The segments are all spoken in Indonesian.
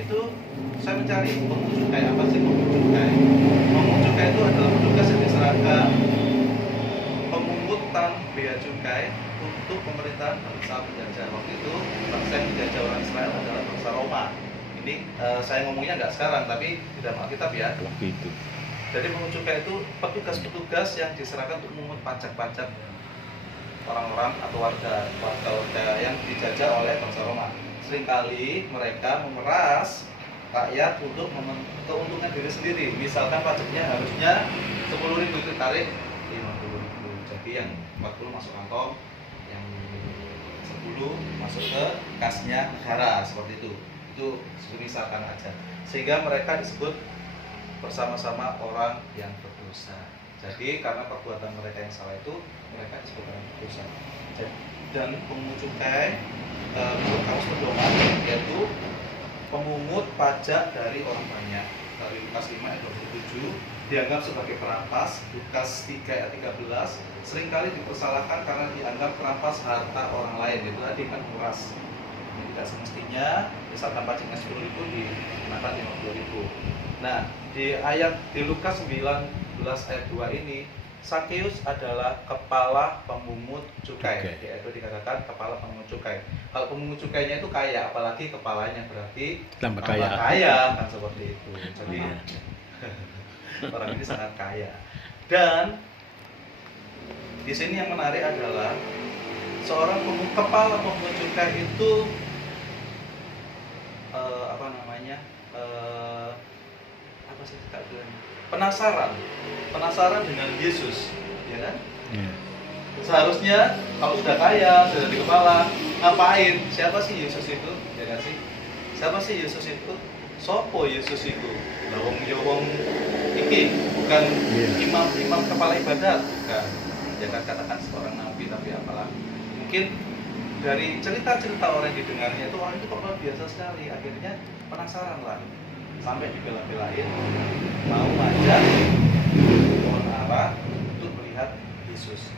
itu saya mencari pemungut cukai. Apa sih pemungut cukai? Pemungut cukai itu adalah petugas yang diserahkan pemungutan bea cukai untuk pemerintahan bangsa penjajah. Waktu itu bangsa yang dijajah orang Israel adalah bangsa Roma. Ini saya ngomongnya nggak sekarang, tapi di dalam Alkitab ya. Waktu itu. Jadi pemungut cukai itu petugas-petugas yang diserahkan untuk memungut pajak-pajak orang-orang atau warga yang dijajah oleh bangsa Roma. Seringkali mereka memeras rakyat untuk keuntungan diri sendiri. Misalkan pajaknya harusnya 10.000 ditarik 50.000. Jadi yang 40 masuk kantong, yang 10 masuk ke kasnya negara, seperti itu. Itu misalkan aja. Sehingga mereka disebut bersama-sama orang yang berdosa. Jadi karena perbuatan mereka yang salah itu, mereka disebut orang berdosa. Dan pemungut cukai menurut Kamus Pedoman yaitu pemungut pajak dari orang banyak. Dari Lukas 5 ayat 27 dianggap sebagai perampas. Lukas 3 ayat 13 seringkali dipersalahkan karena dianggap perampas harta orang lain. Itu tadi kan kuras. Tidak semestinya misalkan pajaknya 10.000 dikenakan 50.000. Nah, di Lukas 19 ayat 2 ini Sakeus adalah kepala pemungut cukai. Yaitu dikatakan kepala pemungut cukai. Kalau pemungut cukainya itu kaya, apalagi kepalanya berarti tambah kaya. Kan seperti itu. Jadi orang ini sangat kaya. Dan di sini yang menarik adalah seorang kepala pemungut cukai itu penasaran dengan Yesus, ya kan? Seharusnya kalau sudah kaya, sudah di kepala, ngapain? Siapa sih Yesus itu? Ya kan sih? Siapa sih Yesus itu? Sopo Yesus itu? Wong iki bukan imam kepala ibadat, bukan. Ya kan, katakan seorang nabi, tapi apalah. Mungkin dari cerita-cerita orang yang didengarnya itu orang itu kok luar biasa sekali. Akhirnya penasaran lah, sampai dibela-belain mau ngajak pohon arah untuk melihat Yesus.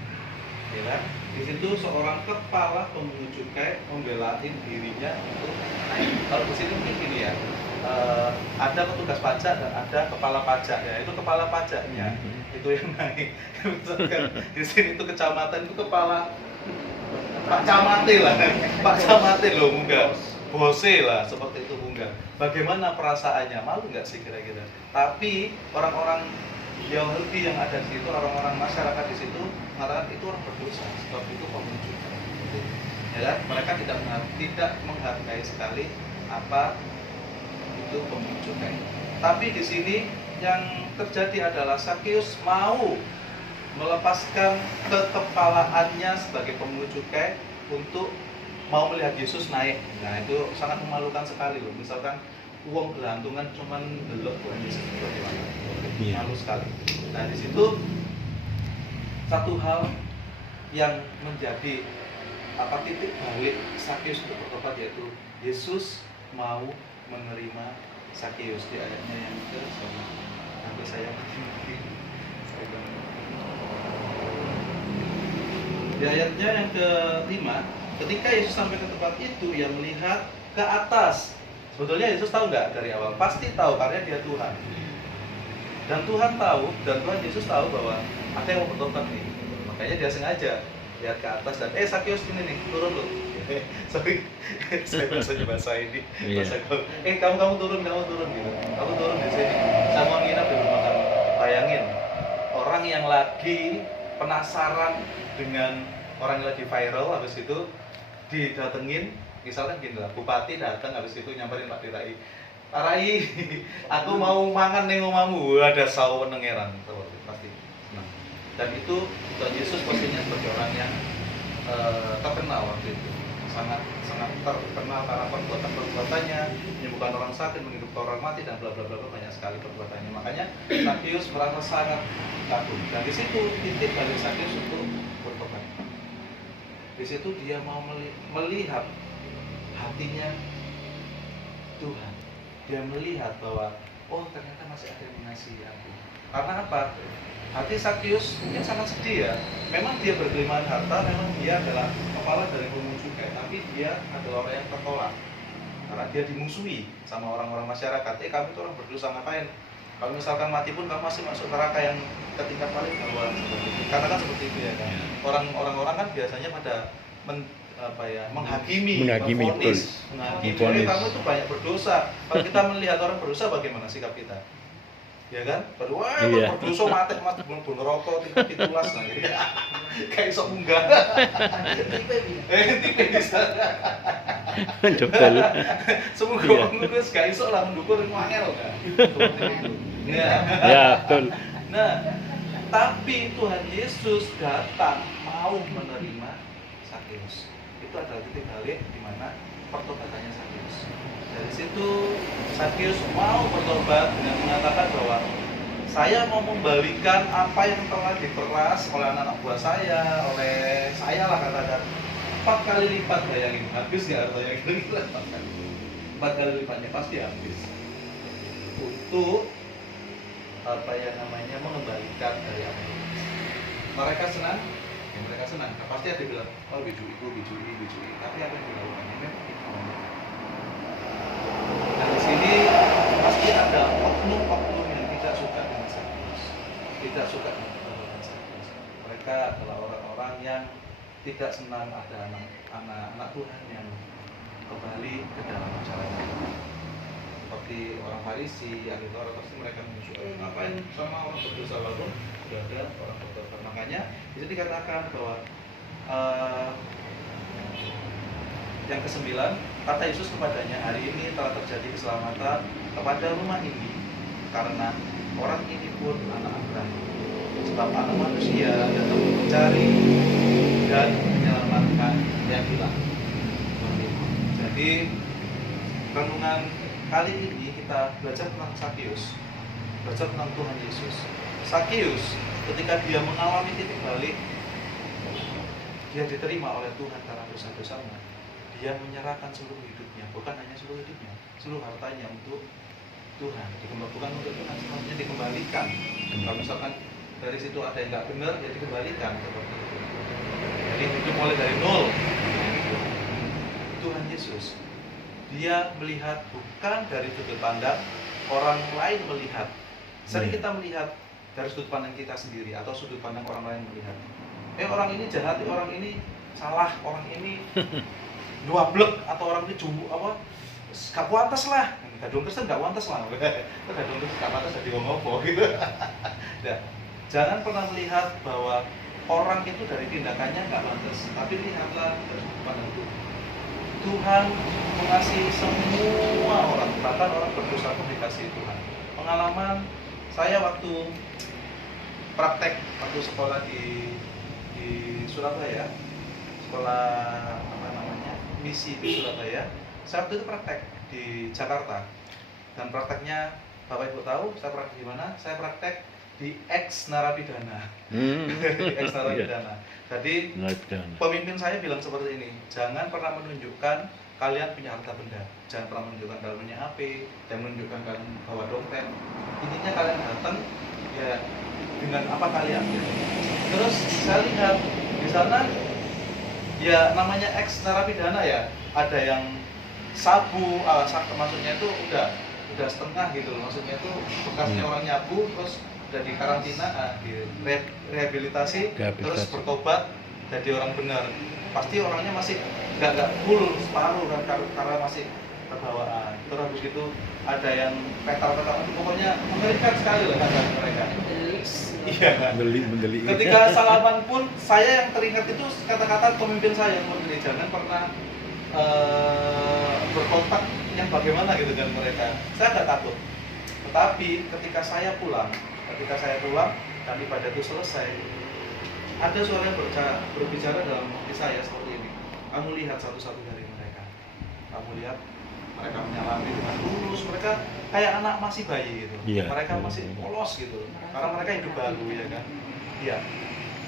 Ya kan? Di situ seorang kepala pemungut cukai membelain dirinya untuk naik. Kalau di sini mungkin gini ya, ada petugas pajak dan ada kepala pajak ya. Itu kepala pajaknya itu yang naik. Misalkan di sini itu kecamatan itu kepala Pak Camate lah, Pak Camate loh munggah, bose lah seperti itu munggah. Bagaimana perasaannya? Malu nggak sih kira-kira? Tapi orang-orang Yahudi yang ada di situ, orang-orang masyarakat di situ mengatakan itu orang berdosa, sebab itu pemungut cukai. Ya kan? Mereka tidak menghargai sekali apa itu pemungut cukai. Tapi di sini yang terjadi adalah Sakeus mau melepaskan kekepalaannya sebagai pemungut cukai untuk mau melihat Yesus naik. Nah, itu sangat memalukan sekali loh. Misalkan uang gelantungan cuman delok Tuhan Yesus itu bagaimana? Malu sekali. Nah, di situ satu hal yang menjadi titik balik Sakeus untuk bertobat, yaitu Yesus mau menerima Sakeus. Di ayatnya yang sampai saya di ayatnya yang ke-5, ketika Yesus sampai ke tempat itu, ia melihat ke atas. Sebetulnya Yesus tahu nggak dari awal? Pasti tahu, karena dia Tuhan. Dan Tuhan tahu, dan Tuhan Yesus tahu bahwa ada yang mau bertobat nih. Makanya dia sengaja lihat ke atas dan Sakeus ini nih, turun loh. Sorry, saya bahasa ini. Kamu turun gitu. Kamu turun di sini. Saya mau nginap di rumah kamu. Bayangin, orang yang lagi penasaran dengan orang yang lagi viral, habis itu didatengin, misalnya gini lah, bupati datang habis itu nyamperin Pak Dirai, Pak Rai, aku mau mangan ning omamu, ada sawo nengeran, pasti senang. Dan itu Tuhan Yesus pastinya sebagai orang yang terkenal waktu itu, sangat terkenal karena perbuatannya, menyembuhkan orang sakit, menghidupkan orang mati, dan bla bla bla, banyak sekali perbuatannya. Makanya Sakeus merasa sangat kagum. Dan di situ titik balik Sakeus untuk bertobat. Di situ dia mau melihat hatinya Tuhan. Dia melihat bahwa ternyata masih ada yang mengasihi aku. Karena apa? Hati Sakeus mungkin sangat sedih ya. Memang dia berkelimpahan harta, memang dia adalah kepala dari pemungut cukai, tapi dia adalah orang yang tertolak. karena dia dimusuhi sama orang-orang masyarakat. Kamu itu orang berdosa, ngapain? Kalau misalkan mati pun kamu masih masuk neraka yang ke tingkat paling bawah. Katakan seperti itu ya kan. Orang-orang kan biasanya pada menghakimi, memvonis. Jadi kamu itu banyak berdosa. Kalau kita melihat orang berdosa, bagaimana sikap kita? Ya kan? Berdosa mati bunuh rokok, titulas lah. Jadi kayak sok munggah. Tipe bisa. Jebel. Semoga orang itu gak iso lah mendukung ngangel kan. Ya, betul. Nah, tapi Tuhan Yesus datang mau menerima Sakeus. Itu adalah titik balik di mana pertobatannya Sakeus. Dari situ Sakeus mau bertobat dengan mengatakan bahwa saya mau membalikan apa yang telah diperas oleh anak-anak buah saya, oleh saya lah katakan 4 kali lipat. Bayangin, habis nggak hartanya kira-kira 4 kali lipatnya pasti habis untuk mengembalikan dari apa itu. Mereka senang, ya mereka senang. Pasti ada bilang, oh biju ini, tapi apa yang dilakukan ini memang itu. Dan di sini pasti ada oknum-oknum yang tidak suka dengan Sakeus, tidak suka dengan perbuatan Sakeus. Mereka adalah orang-orang yang tidak senang ada anak Tuhan yang kembali ke dalam masyarakat. Seperti orang Farisi, ahli Taurat, pasti mereka menyusul, ngapain sama orang berdosa, walaupun sudah ada orang bertobat. Makanya bisa dikatakan bahwa yang ke-9, kata Yesus kepadanya, hari ini telah terjadi keselamatan kepada rumah ini, karena orang ini pun anak Abraham. Sebab anak manusia datang mencari dan menyelamatkan yang hilang. Jadi renungan kali ini kita belajar tentang Sakeus, belajar tentang Tuhan Yesus. Sakeus ketika dia mengalami titik balik, dia diterima oleh Tuhan karena dosa-dosanya. Dia menyerahkan seluruh hidupnya, bukan hanya seluruh hidupnya, seluruh hartanya untuk Tuhan. Bukan untuk Tuhan, semuanya dikembalikan. Kalau misalkan dari situ ada yang nggak benar, ya dikembalikan seperti itu. Jadi hidup mulai dari nol. Tuhan Yesus, dia melihat bukan dari sudut pandang orang lain melihat. Sering kita melihat dari sudut pandang kita sendiri atau sudut pandang orang lain melihat. Orang ini jahat, orang ini salah, orang ini dua blek, atau orang ini gak pantas lah. Gadung Kristen gak pantas lah. Gadung Kristen gak pantas jadi ngomong gitu. Nah, jangan pernah melihat bahwa orang itu dari tindakannya gak pantas, tapi lihatlah dari sudut pandang Tuhan. Tuhan mengasihi semua orang, bahkan orang berdosa pun dikasihi Tuhan. Pengalaman saya waktu praktek, waktu sekolah di Surabaya, sekolah misi di Surabaya, saya waktu itu praktek di Jakarta. Dan prakteknya, Bapak Ibu tahu, saya praktek di mana? Saya praktek di ex narapidana. Ex narapidana. Jadi pemimpin saya bilang seperti ini, jangan pernah menunjukkan kalian punya harta benda, jangan pernah menunjukkan kalian punya HP, jangan menunjukkan kalian bawa dompet. Intinya kalian datang ya dengan apa kalian. Gitu. Terus saya lihat di sana ya namanya ex narapidana ya, ada yang sabu, maksudnya itu udah setengah gitu loh, maksudnya itu bekasnya orang nyabu, terus udah di karantina, di rehabilitasi, terus bertobat jadi orang benar. Pasti orangnya masih nggak full separuh kan, karena masih terbawaan. Terus habis itu ada yang petal-petal, pokoknya mengerikan sekali lah kan mereka. Iya. Mendeli. Ketika salaman pun saya yang teringat itu kata-kata pemimpin saya yang memilih, jangan pernah berkontak yang bagaimana gitu dengan mereka. Saya nggak takut. Tetapi ketika saya pulang dan ibadah itu selesai, ada suara yang berbicara dalam hati saya seperti ini. Kamu lihat satu-satu dari mereka. Kamu lihat mereka menyalami dengan tulus, mereka kayak anak masih bayi gitu. Yeah. Mereka masih polos gitu, karena mereka hidup baru ya kan. Iya.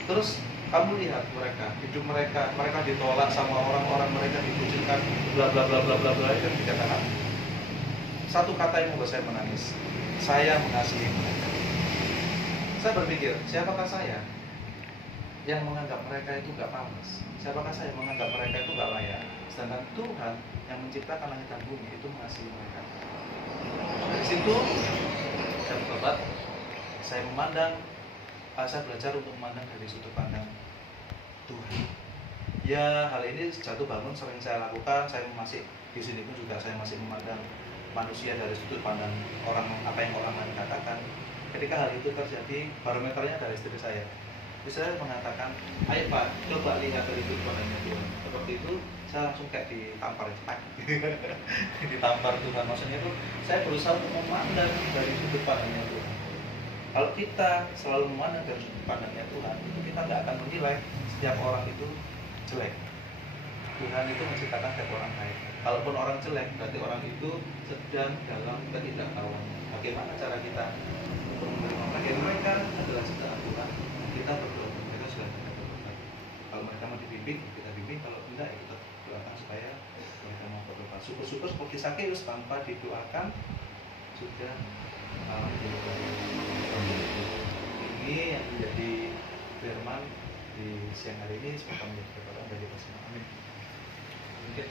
Terus kamu lihat mereka, hidup mereka ditolak sama orang-orang, mereka dikucilkan, bla bla bla bla bla bla, dan dikatakan satu kata yang membuat saya menangis. Saya mengasihi mereka. Saya berpikir, siapakah saya? yang menganggap mereka itu nggak pantas. Siapakah saya menganggap mereka itu nggak layak? Sedangkan Tuhan yang menciptakan langit dan bumi itu mengasihi mereka. Dari situ saya bertobat, saya belajar untuk memandang dari sudut pandang Tuhan. Ya, hal ini jatuh bangun sering saya lakukan. Saya masih di sini pun juga saya masih memandang manusia dari sudut pandang orang, apa yang orang lain katakan. Ketika hal itu terjadi, barometernya dari istri saya. Istri saya mengatakan, ayo Pak, coba lihat dari sudut pandangnya Tuhan. Seperti itu, saya langsung kayak ditampar, ditampar Tuhan. Maksudnya itu, saya berusaha untuk memandang dari sudut pandangnya Tuhan. Kalau kita selalu memandang dari sudut pandangnya Tuhan, itu kita nggak akan menilai setiap orang itu jelek. Tuhan itu menciptakan setiap orang baik. Kalaupun orang jelek, berarti orang itu sedang dalam ketidaktahuan. Bagaimana cara kita untuk menerima mereka? Mereka adalah ciptaan Tuhan. Kita berdoa, mereka sudah tidak bertobat. Kalau mereka mau dibimbing, kita bimbing. Kalau tidak, ya kita doakan supaya mereka mau bertobat. Syukur-syukur seperti Sakeus tanpa didoakan sudah mengalami bertobat. Ini yang menjadi firman di siang hari ini, semoga menjadi kekuatan dari bersama. Amin. Mungkin